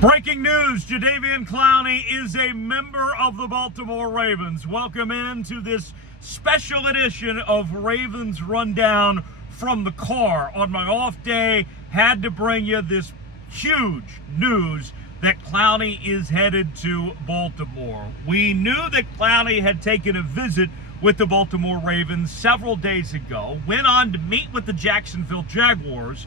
Breaking news, Jadeveon Clowney is a member of the Baltimore Ravens. Welcome into this special edition of Ravens Rundown from the car. On my off day, had to bring you this huge news that Clowney is headed to Baltimore. We knew that Clowney had taken a visit with the Baltimore Ravens several days ago, went on to meet with the Jacksonville Jaguars,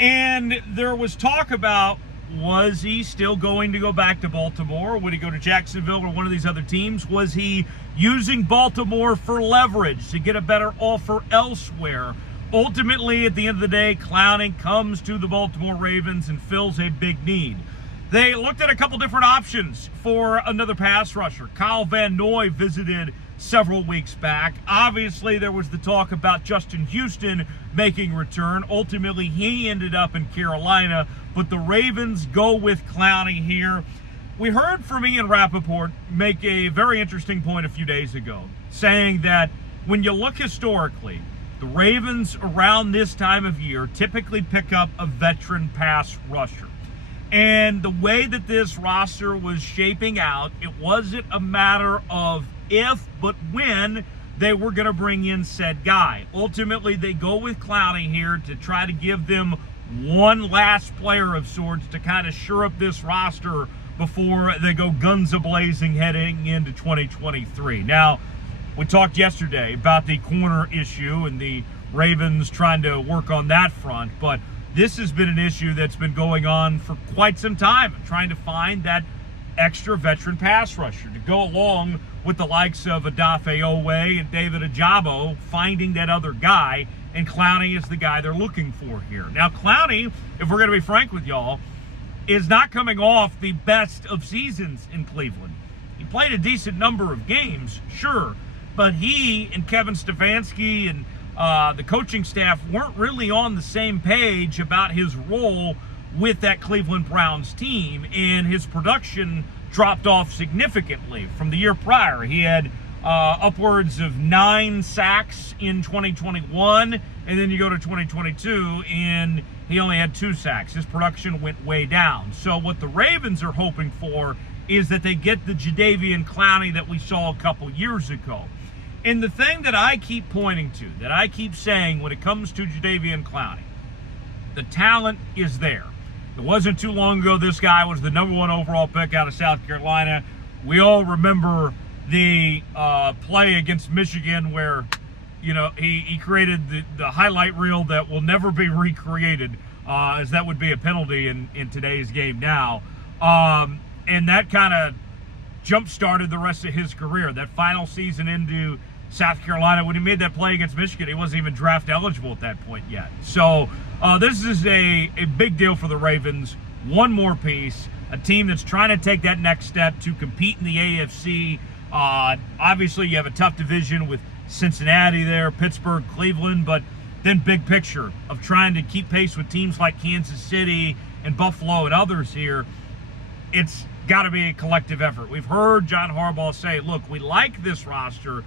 and there was talk about, was he still going to go back to Baltimore? Would he go to Jacksonville or one of these other teams? Was he using Baltimore for leverage to get a better offer elsewhere? Ultimately, at the end of the day, Clowney comes to the Baltimore Ravens and fills a big need. They looked at a couple different options for another pass rusher. Kyle Van Noy visited several weeks back. Obviously, there was the talk about Justin Houston making return. Ultimately, he ended up in Carolina, but the Ravens go with Clowney here. We heard from Ian Rappaport make a very interesting point a few days ago, saying that when you look historically, the Ravens around this time of year typically pick up a veteran pass rusher. And the way that this roster was shaping out, it wasn't a matter of if, but when they were going to bring in said guy. Ultimately, they go with Clowney here to try to give them one last player of sorts to kind of shore up this roster before they go guns a-blazing heading into 2023. Now, we talked yesterday about the corner issue and the Ravens trying to work on that front, but this has been an issue that's been going on for quite some time, trying to find that extra veteran pass rusher to go along with the likes of Odafe Owe and David Ojabo, finding that other guy, and Clowney is the guy they're looking for here. Now, Clowney, if we're going to be frank with y'all, is not coming off the best of seasons in Cleveland. He played a decent number of games, sure, but he and Kevin Stefanski and the coaching staff weren't really on the same page about his role with that Cleveland Browns team, and his production dropped off significantly from the year prior. He had upwards of 9 sacks in 2021, and then you go to 2022, and he only had 2 sacks. His production went way down. So what the Ravens are hoping for is that they get the Jadeveon Clowney that we saw a couple years ago. And the thing that I keep pointing to, that I keep saying when it comes to Jadeveon Clowney, the talent is there. It wasn't too long ago this guy was the #1 overall pick out of South Carolina. We all remember the play against Michigan where, he created the highlight reel that will never be recreated, as that would be a penalty in today's game now. And that kind of jump-started the rest of his career. That final season into South Carolina, when he made that play against Michigan, he wasn't even draft eligible at that point yet. So this is a big deal for the Ravens. One more piece, a team that's trying to take that next step to compete in the AFC. Obviously, you have a tough division with Cincinnati there, Pittsburgh, Cleveland, but then big picture of trying to keep pace with teams like Kansas City and Buffalo and others here. It's got to be a collective effort. We've heard John Harbaugh say, look, we like this roster,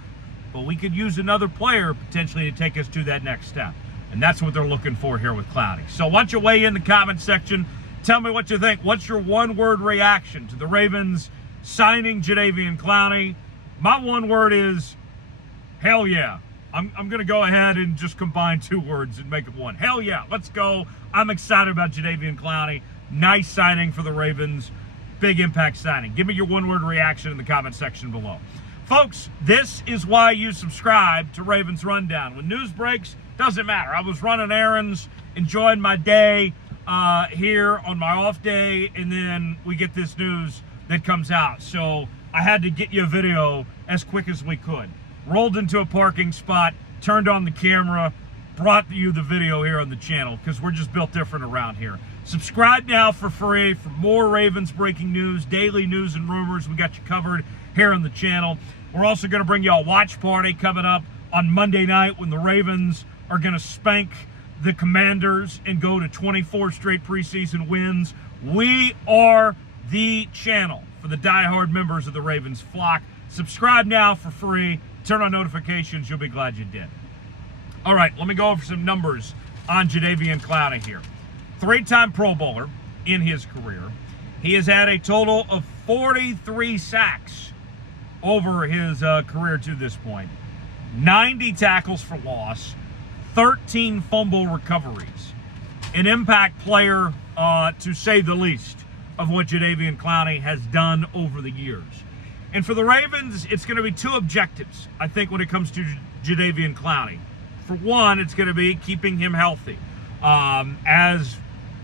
but we could use another player potentially to take us to that next step. And that's what they're looking for here with Clowney. So why don't you weigh in the comment section. Tell me what you think. What's your one-word reaction to the Ravens signing Jadeveon Clowney? My one word is, hell yeah. I'm going to go ahead and just combine 2 words and make it one. Hell yeah, let's go. I'm excited about Jadeveon Clowney. Nice signing for the Ravens. Big impact signing. Give me your one-word reaction in the comment section below. Folks, this is why you subscribe to Ravens Rundown. When news breaks, doesn't matter. I was running errands, enjoying my day here on my off day, and then we get this news that comes out. So I had to get you a video as quick as we could. Rolled into a parking spot, turned on the camera, brought you the video here on the channel because we're just built different around here. Subscribe now for free for more Ravens breaking news, daily news and rumors. We got you covered here on the channel. We're also going to bring you a watch party coming up on Monday night when the Ravens are going to spank the Commanders and go to 24 straight preseason wins. We are the channel for the diehard members of the Ravens flock. Subscribe now for free. Turn on notifications. You'll be glad you did. All right, let me go over some numbers on Jadeveon Clowney here. 3-time Pro Bowler in his career. He has had a total of 43 sacks over his career to this point, 90 tackles for loss, 13 fumble recoveries. An impact player, to say the least, of what Jadeveon Clowney has done over the years. And for the Ravens, it's going to be two objectives, I think, when it comes to Jadeveon Clowney. For one, it's going to be keeping him healthy, as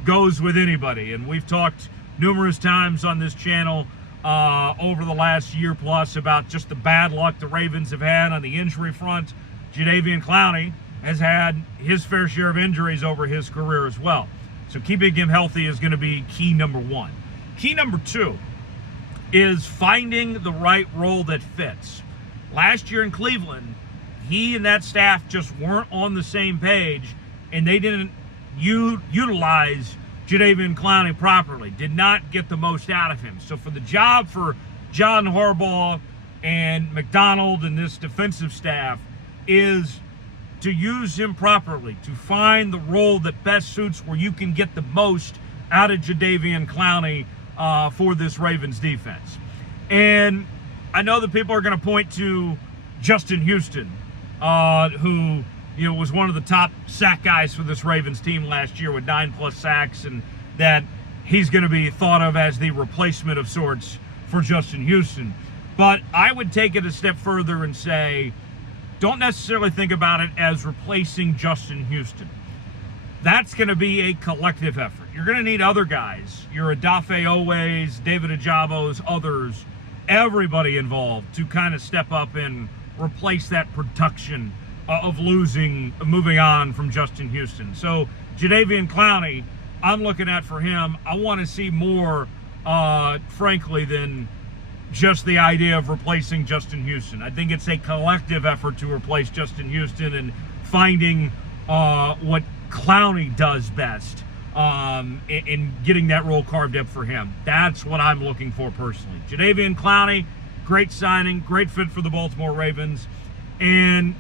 goes with anybody. And we've talked numerous times on this channel over the last year plus about just the bad luck the Ravens have had on the injury front. Jadeveon Clowney has had his fair share of injuries over his career as well. So keeping him healthy is going to be key number one. Key number two is finding the right role that fits. Last year in Cleveland, he and that staff just weren't on the same page, and they didn't utilize Jadeveon Clowney properly, did not get the most out of him. So for the job for John Harbaugh and Macdonald and this defensive staff is to use him properly, to find the role that best suits where you can get the most out of Jadeveon Clowney for this Ravens defense. And I know that people are going to point to Justin Houston, who was one of the top sack guys for this Ravens team last year with 9+ sacks, and that he's going to be thought of as the replacement of sorts for Justin Houston. But I would take it a step further and say, don't necessarily think about it as replacing Justin Houston. That's going to be a collective effort. You're going to need other guys, your Odafe Owehs, David Ajabos, others, everybody involved to kind of step up and replace that production of moving on from Justin Houston. So Jadeveon Clowney, I'm looking at for him, I want to see more, frankly, than just the idea of replacing Justin Houston. I think it's a collective effort to replace Justin Houston and finding what Clowney does best in getting that role carved up for him. That's what I'm looking for personally. Jadeveon Clowney, great signing, great fit for the Baltimore Ravens. And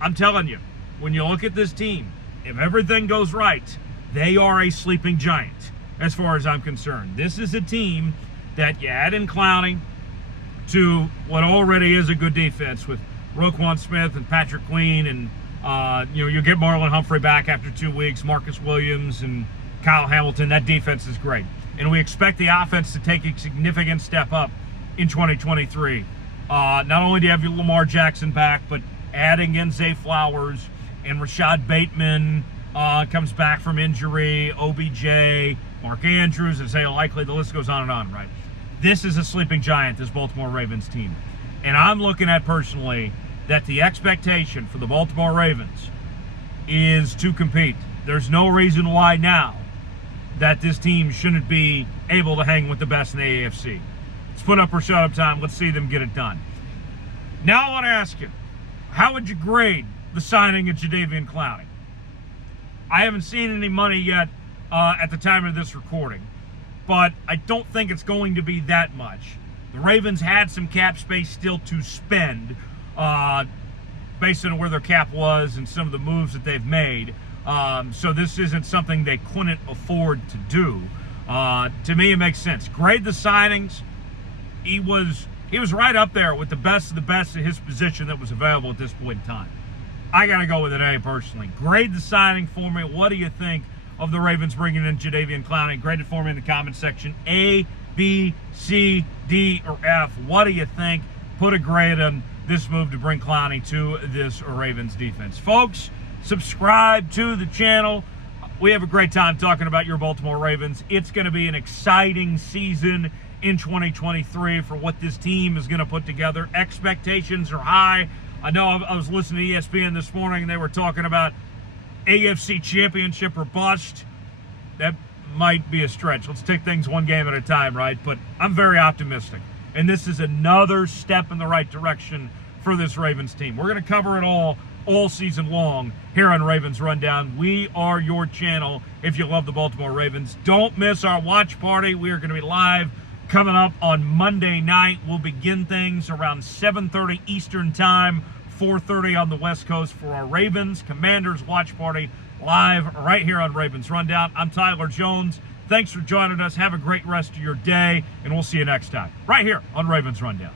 I'm telling you, when you look at this team, if everything goes right, they are a sleeping giant as far as I'm concerned. This is a team that you add in Clowney to what already is a good defense with Roquan Smith and Patrick Queen, and you'll get Marlon Humphrey back after 2 weeks, Marcus Williams and Kyle Hamilton. That defense is great. And we expect the offense to take a significant step up in 2023. Not only do you have your Lamar Jackson back, but adding in Zay Flowers and Rashad Bateman comes back from injury, OBJ, Mark Andrews, and Isaiah Likely, the list goes on, right? This is a sleeping giant, this Baltimore Ravens team. And I'm looking at personally that the expectation for the Baltimore Ravens is to compete. There's no reason why now that this team shouldn't be able to hang with the best in the AFC. Let's put up or shut up time. Let's see them get it done. Now I want to ask you, how would you grade the signing of Jadeveon Clowney? I haven't seen any money yet at the time of this recording, but I don't think it's going to be that much. The Ravens had some cap space still to spend based on where their cap was and some of the moves that they've made. So this isn't something they couldn't afford to do. To me, it makes sense. Grade the signings. He was right up there with the best of the best at his position that was available at this point in time. I got to go with an A personally. Grade the signing for me. What do you think of the Ravens bringing in Jadeveon Clowney? Grade it for me in the comment section. A, B, C, D, or F. What do you think? Put a grade on this move to bring Clowney to this Ravens defense. Folks, subscribe to the channel. We have a great time talking about your Baltimore Ravens. It's going to be an exciting season in 2023 for what this team is going to put together. Expectations are high. I know I was listening to ESPN this morning, and they were talking about AFC Championship or bust. That might be a stretch. Let's take things one game at a time, right? But I'm very optimistic. And this is another step in the right direction for this Ravens team. We're going to cover it all season long here on Ravens Rundown. We are your channel if you love the Baltimore Ravens. Don't miss our watch party. We are going to be live coming up on Monday night. We'll begin things around 7:30 Eastern Time, 4:30 on the West Coast for our Ravens Commanders watch party live right here on Ravens Rundown. I'm Tyler Jones. Thanks for joining us. Have a great rest of your day, and we'll see you next time right here on Ravens Rundown.